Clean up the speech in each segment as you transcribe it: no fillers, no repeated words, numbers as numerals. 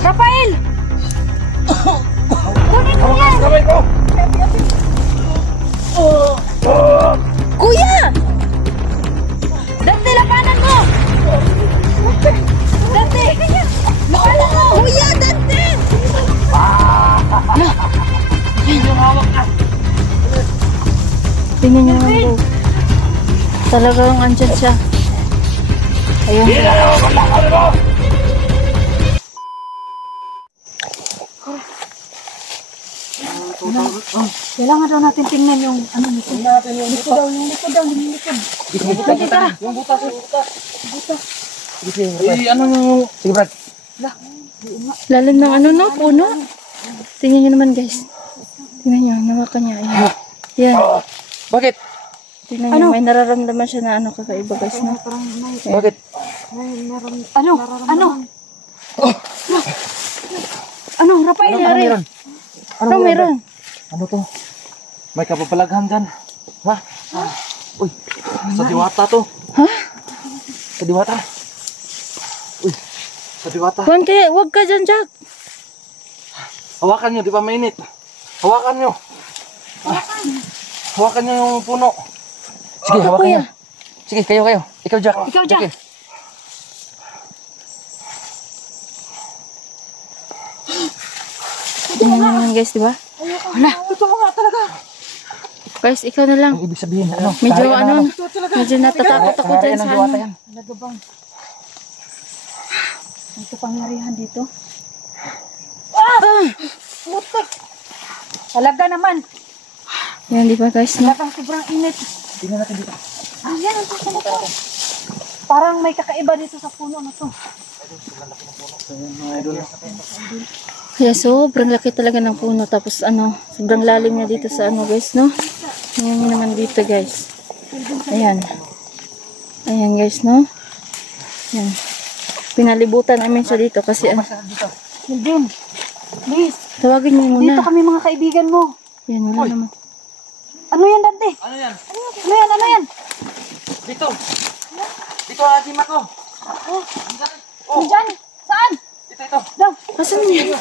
Rafael! Kunin mo yan! Kamay ko! Kuya! Dante, lapanan mo! Dante! Lapanan mo! Kuya, Dante! Yung hawak na! Tingnan niyo naman po. Talagang andyan siya. Ayun. Kailangan daw natin tingnan yung ano nito. Yung likod daw, yung likod. Yung butas. Sige, ano yung... Sige, Brad. Lalim ng ano no, puno. Tingnan niyo naman guys. Tingnan niyo, nawakan niya. Ayan. Yan. Bakit? Tingnan niyo, may nararamdaman siya na ano kakaiba guys. No? Bakit? Ano? Ano, Rafael? Meron? Ano meron? Ano to? May kapapalaghan dyan. Ha? Uy, sa diwata to. Ha? Sa diwata. Uy, sa diwata. Juan, kaya huwag ka dyan, Jack. Hawakan nyo, di ba mainit? Hawakan nyo. Hawakan nyo yung puno. Sige, hawakan nyo. Sige, kayo. Ikaw, Jack. Ikaw, Jack. Okay. Tingnan niyo naman guys, di ba? Wala. Totoo nga talaga. Guys, ikaw na lang. Ang ibig sabihin, ano? Medyo Kaya ano, na, medyo natatakot ako Kaya dyan ng sa diwata ano. yan. Talaga bang? May kapangyarihan dito. Putik! Talaga naman. Yan, di ba guys? No? Talagang sobrang init. Tingnan natin dito. Yan, ang puso na to. Parang may kakaiba dito sa puno na to. Kaya sobrang laki talaga ng puno. Tapos ano, sobrang lalim niya dito sa ano guys, no? Tingnan niyo naman dito guys. Ayan. Ayan guys, no? Ayan. Pinalibutan namin siya dito kasi ano. Melvin, please. Tawagin niyo muna. Dito kami mga kaibigan mo. Yan, wala naman. Ano yan, Dante? Ano yan? Ano yan? Dito. Dito ang ating ko. Oh. Diyan? Saan? Ito. Daw. Asan niya?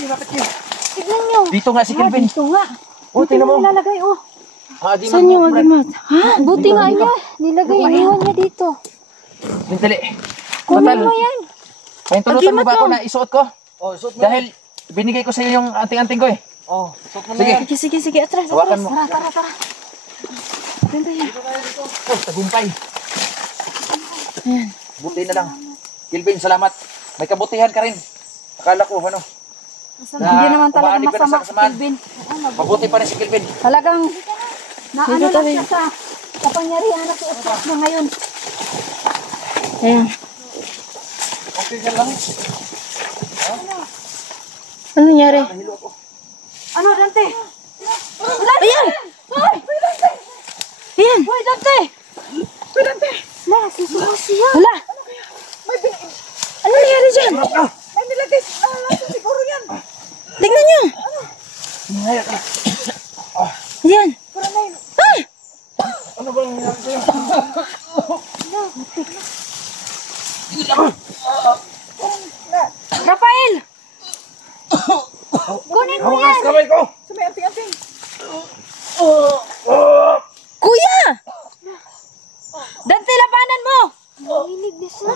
Bakit yun? Tignan niyo. Dito nga si Kelvin. Dito nga. Oh, tingnan mo. Nilalagay, oh. Agimat. Saan yung agimat? Ha? Buti nga niya. Nilagay, iniwan niya dito. Dali. Kunin mo yan. May tulutan mo Agimat ba ako lang. na isuot ko? Oh, isuot mo. Dahil binigay ko sa iyo yung anting-anting ko eh. Oh, suot mo na yan. Sige. Atras. Hawakan mo. Tara. Ganda yan. Oh, tagumpay. Ayan. Buti na lang. Kelvin, salamat. May kabutihan ka rin. Akala ko, ano? Hindi naman talaga umaanib ka na masama, sa kasamaan. Kelvin. Mabuti pa rin si Kelvin. Talagang naano lang siya sa kapangyarihan na suot na ngayon. Ayan. Okay ka lang. Ano nangyari? Ano, Dante? Ayan! Ayan! Hoy, Dante! Hoy, Dante! Nasusuko siya. Hala! Ano nangyari dyan? May nilagay laso siguro yan. Tingnan nyo! Ayan! Ay! Ano bang nangyari sa'yo? Rafael! Kunin mo yan! Kamay ko! Sa may anting-anting. Kuya! Dante, labanan mo! Mahilig na siya.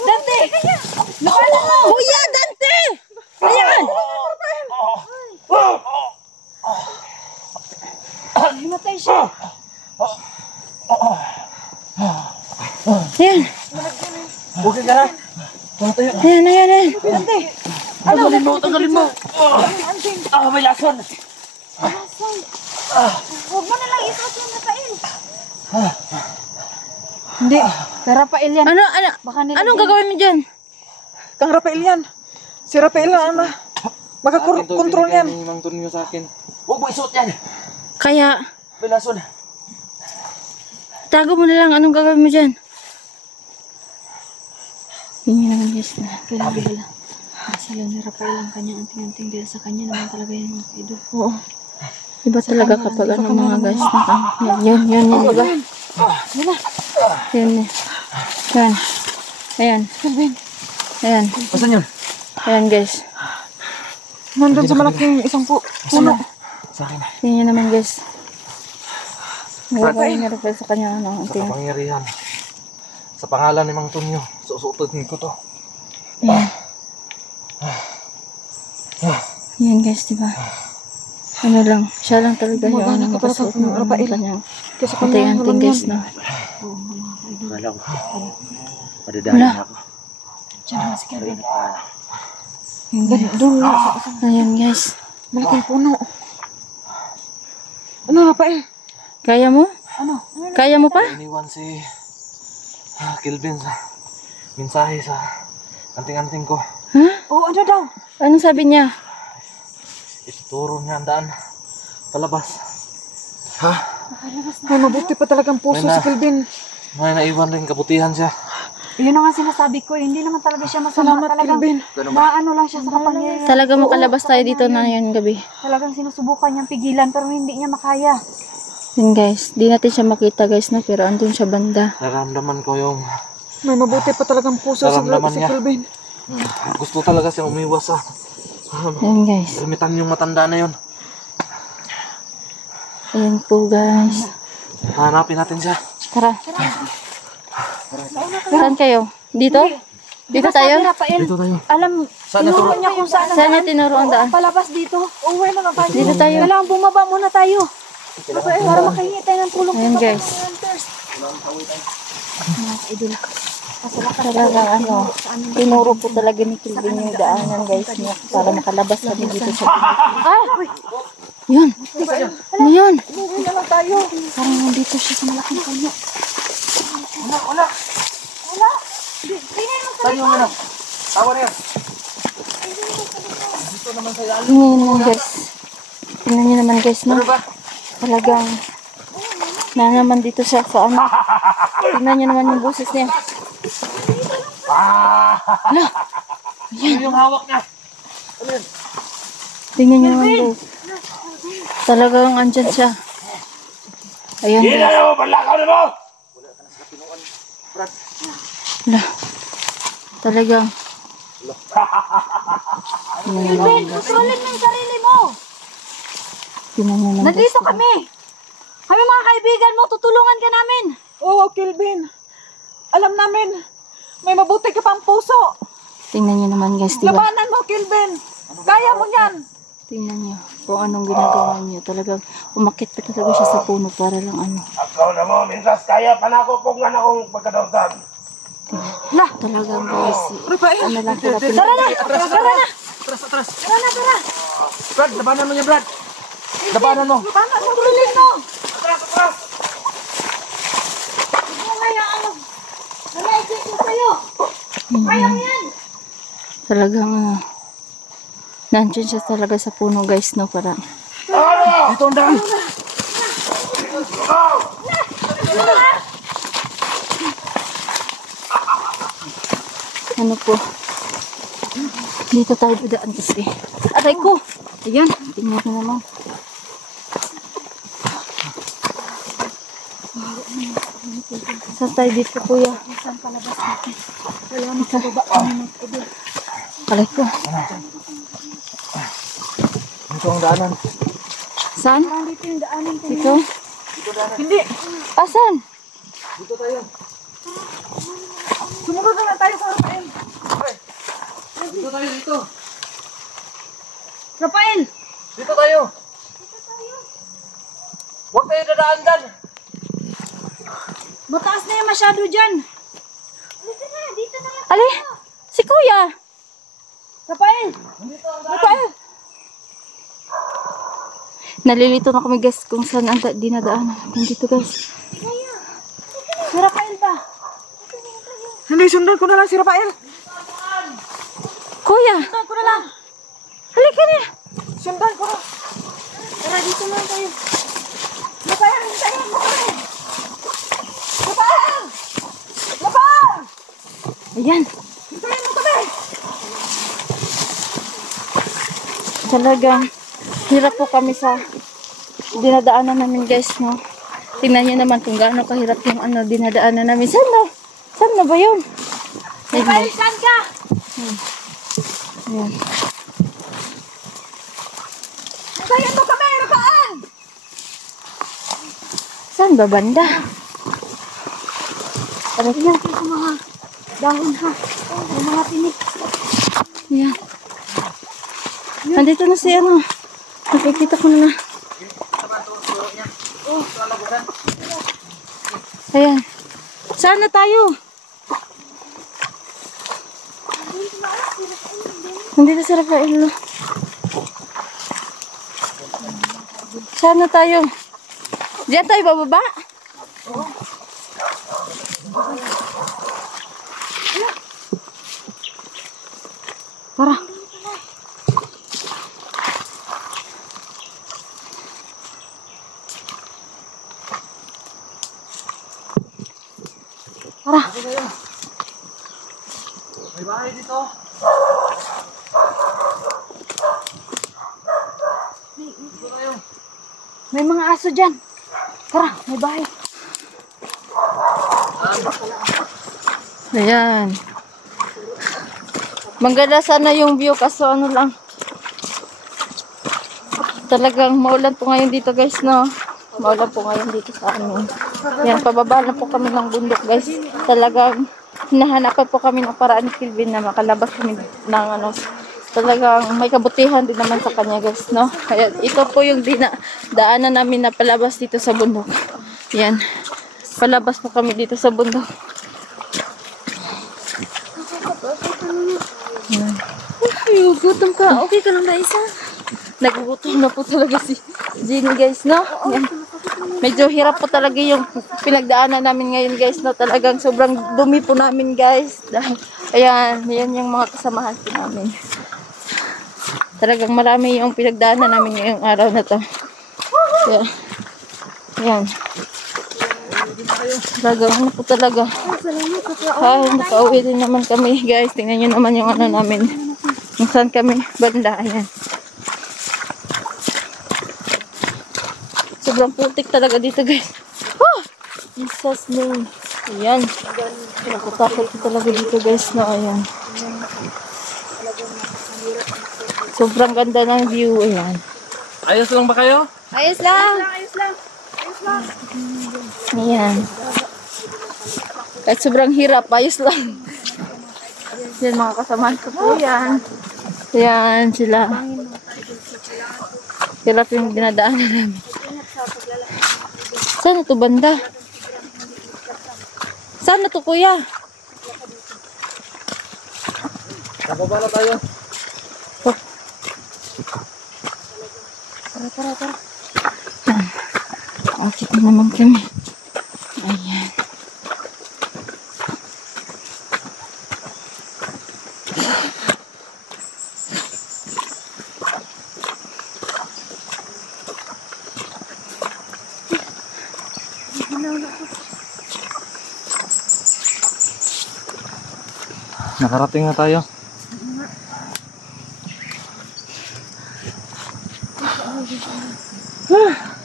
Dante! Labanan mo! Kuya, Dante! Ayan! Himatay siya. Ayan. Okay ka na? Ayan. Dante! Tanggalin mo! May lason! Huwag mo na lang isuot yung Rafael. Hindi. Kay Rafael yan. Anong gagawin mo dyan? Kang Rafael yan. Si Rafael na ano. Makakontrol yan. Mang Tonyo sa akin. Huwag mo isuot yan! Kaya, May lason! tago mo na lang. Anong gagawin mo dyan? Hindi naman guys na. Kailangan nila. Masalo ni Rafael ang kanyang anting-anting dahil sa kanya naman talaga yan mga kaido. Oo. Iba talaga kapag ano mga guys na yan, diba? Yan na. Ayan. Ayan. Ayan. Kelvin, Ayan. Asan yun? Ayan guys. nandun sa malaking isang puno. Sa akin. Tingnan nyo naman guys. Nagkakain na rin sa kanya. Ano, Sa kapangyarihan. Sa pangalan ni Mang Tonyo, susuotin ko to. Ayan. Ayan guys, diba? Ano lang, siya lang talaga yung Magana ano, ka pala makasuot sa ng Rafael. kanyang Kasi kanya anting-anting guys, no? Wala ko. Padadaan ako. Diyan na si Kelvin. Ayan guys. Doon na. Ayan guys. Malaking puno. Ano, Rafael? Kaya mo? Ano? Kaya mo pa? Iniwan si Kelvin sa mensahe sa anting-anting ko. Ha? Oo, ano daw? Anong sabi niya? Ituturo niya ang daan. Palabas. Ha? May mabuti pa talagang puso May si Kelvin. May naiwan rin kabutihan siya. Yun ang nga sinasabi ko, hindi naman talaga siya masama. Salamat, Talagang Kelvin. maano lang siya sa kapangyarihan. Talaga makalabas tayo dito na yun gabi. Talagang sinusubukan niyang pigilan pero hindi niya makaya. Yun guys, di natin siya makita guys, no? Pero andun siya banda. Naramdaman ko yung May mabuti pa talagang puso Naramdaman si niya. Kelvin. gusto talaga siyang umiwas sa Ayan guys. limitan yung matanda na yun. Ayan po guys. Hanapin natin siya. Tara. Saan kayo? Dito? Dito Diba tayo? sabi, Rafael, Dito tayo. alam, Saan na tinuro to? niya kung saan ang Saan niya daan. tinuro ang daan? Palabas dito. Uwi na lang tayo. Dito tayo. Kailangan bumaba muna tayo. Para makahingi tayo ng tulong. Ayan sa guys. hunters. Mga idol. Talagang ano, tinuro po talaga ni Kelvin yung daanan guys niya para makalabas kami dito sa Ah! Yun! Ano yun? Uwi na lang tayo. Parang nandito siya sa malaking puno. Tayo nga na. Tawa na yan. Tingnan nyo naman guys. Tingnan nyo naman guys, no? Talagang na naman dito siya sa ano. Tingnan nyo naman yung boses niya. Hala! Yun yung hawak niya. Tingnan nyo naman guys. Talagang andyan siya. Ayan guys. Ano? Balakaw na mo! Hala. Talagang. Tingnan nyo naman guys. Kontrolin mo yung sarili mo. Tingnan nyo naman guys. Nandito kami. Kami mga kaibigan mo, tutulungan ka namin. Oo, Kelvin. Alam namin, may mabuti ka pang puso. Tingnan nyo naman guys, diba? Labanan mo, Kelvin. Kaya mo yan. Tingnan nyo kung anong ginagawa nyo. Talagang umakit pa talaga siya sa puno para lang ano. Ikaw na mo, mintas kaya pa na ako kung nga na akong pagkadautan. Talagang guys. Rafael. Ano lang pala Tara na, tara na. Brad, labanan mo niya, Brad. Labanan mo. Labanan mo, tulilin mo. Talagang nandyan siya talaga sa puno guys, no? Para Dito ang daan. ano po. Dito tayo dadaan kasi. Aray ko! Ayan, tingnan ko naman. Saan tayo dito, kuya? Saan palabas natin? Wala mo sa baba. Aray ko. Dito ang daanan. Saan? Dito yung daanan ko. Dito? Hindi. Asan? Dito tayo. Sumunod na lang tayo sa Rafael. Dito tayo, dito. Rafael! Dito tayo. Huwag tayo dadaan dyan. Mataas na yung masyado dyan. Dito na, dito na. Ali! Si kuya! Rafael! Rafael! Nalilito na kami guys kung saan ang dinadaanan. Nandito guys. Si Rafael ba? Hindi, sundan ko na lang si Rafael. Kuya! Sundan ko na lang. Halika na! Sundan ko na. Tara, dito na tayo. Rafael, hintayin mo kami. Rafael! Rafael! Ayan. Hintayin mo kami. Talagang hirap po kami sa dinadaanan namin guys, no? Tingnan nyo naman kung gaano kahirap yung ano, dinadaanan namin. Saan na ba yun? Ayun. Saan ka? Ayan. Kaya mo kami, rakaan! Saan ba banda? Aray na. Sa mga dahon ha. Yung mga tinik. Ayan. Nandito na si ano. Nakikita ko na. Ayan. Saan na tayo? Nandito si Rafael. Saan na tayo? Diyan tayo bababa? Tara. Tara. May bahay dito. May mga aso dyan. Tara, may bahay. Ayan. Maganda sana yung view kaso ano lang. Talagang maulan po ngayon dito guys, no? Maulan po ngayon dito sa amin. Yan, pababa na po kami ng bundok guys. Talagang hinahanapan po kami ng paraan ni Kelvin na makalabas kami ng ano. Talagang may kabutihan din naman sa kanya guys, no? Kaya ito po yung daanan namin na palabas dito sa bundok. Yan. Palabas po kami dito sa bundok. Yan. Ay, gutom ka. Okay ka lang ba isa? Nagugutom na po talaga si Jenny guys, no? Yan. Medyo hirap po talaga yung pinagdaanan namin ngayon guys, no? Talagang sobrang dumi po namin guys. Dahil, ayan, yan yung mga kasamahan po namin. Talagang marami yung pinagdaanan namin ngayong araw na to. Kaya, yan. Talagang ano po talaga. Ay, nakauwi din naman kami guys. Tingnan nyo naman yung ano namin. Kung saan kami banda. Ayan. Sobrang putik talaga dito guys. Oh! Jesus name. Ayan. Nakatakot ko talaga dito guys. No, ayan. Sobrang ganda ng view. Ayan. Ayos lang ba kayo? Ayos lang. Ayan. Kahit sobrang hirap, ayos lang. Yan mga kasamahan ko po yan. Ayan sila. Hirap yung dinadaanan namin. Saan na to banda? Saan na to kuya? Bababa na tayo. Tara. Akit na naman kami. Ayan. Nakarating na tayo.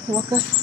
Wakas.